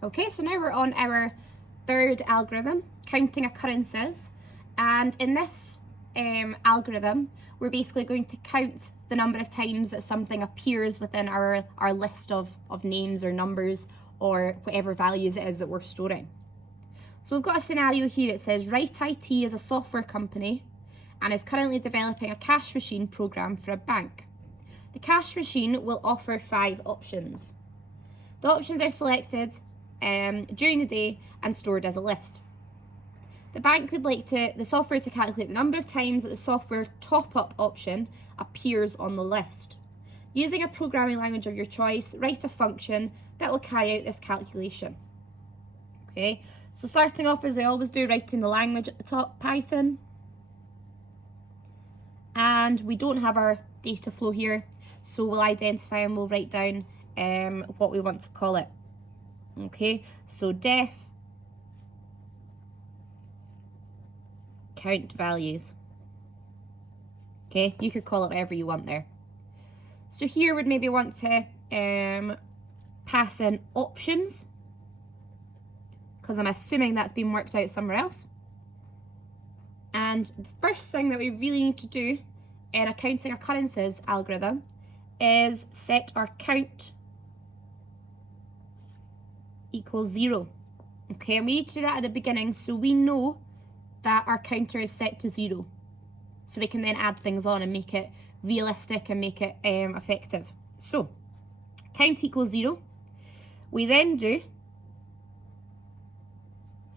Okay, so now we're on our third algorithm, counting occurrences. And in this algorithm, we're basically going to count the number of times that something appears within our list of names or numbers or whatever values it is that we're storing. So we've got a scenario here. It says, Right IT is a software company and is currently developing a cash machine program for a bank. The cash machine will offer 5 options. The options are selected during the day and stored as a list. The bank would like the software to calculate the number of times that the software top-up option appears on the list. Using a programming language of your choice, write a function that will carry out this calculation. Okay, so starting off as I always do, writing the language at the top, Python. And we don't have our data flow here, so we'll identify and we'll write down what we want to call it. Okay, so def count values. Okay, you could call it whatever you want there. So here we'd maybe want to pass in options, because I'm assuming that's been worked out somewhere else. And the first thing that we really need to do in a counting occurrences algorithm is set our count equals 0. Okay, and we need to do that at the beginning so we know that our counter is set to 0. So we can then add things on and make it realistic and make it effective. So, count equals 0. We then do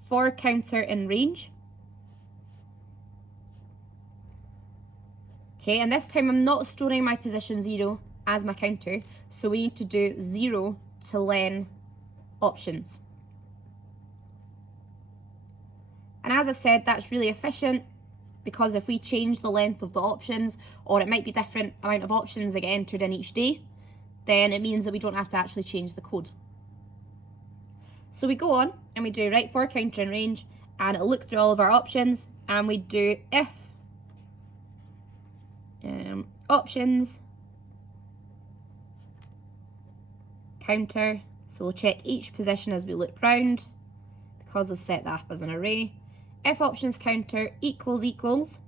for counter in range. Okay, and this time I'm not storing my position 0 as my counter, so we need to do 0 to len options. And as I've said, that's really efficient because if we change the length of the options, or it might be different amount of options that get entered in each day, then it means that we don't have to actually change the code. So we go on and we do write for counter in range, and it'll look through all of our options, and we do if options counter. So we'll check each position as we look round because we've set that up as an array. If options counter equals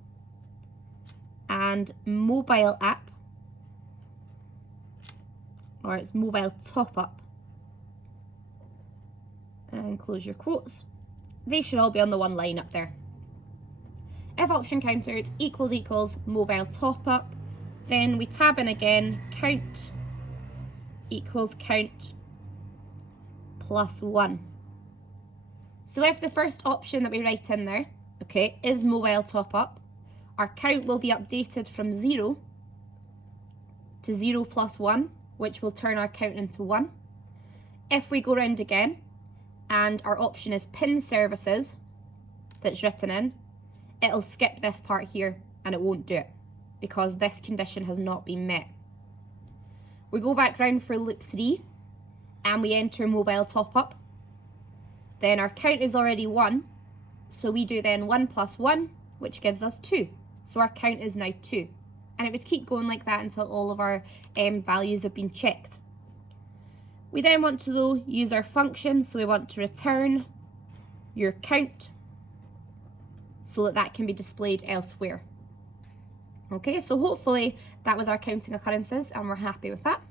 and mobile app, or it's mobile top up, and close your quotes. They should all be on the one line up there. If option counter is equals mobile top up, then we tab in again, count equals count plus 1. So if the first option that we write in there, okay, is mobile top up, our count will be updated from 0 to 0 plus 1, which will turn our count into 1. If we go round again and our option is pin services that's written in, it'll skip this part here and it won't do it because this condition has not been met. We go back round for loop 3 and we enter mobile top up. Then our count is already 1, so we do then 1 plus 1, which gives us 2. So our count is now 2. And it would keep going like that until all of our values have been checked. We then want to though use our function, so we want to return your count so that that can be displayed elsewhere. Okay, so hopefully that was our counting occurrences and we're happy with that.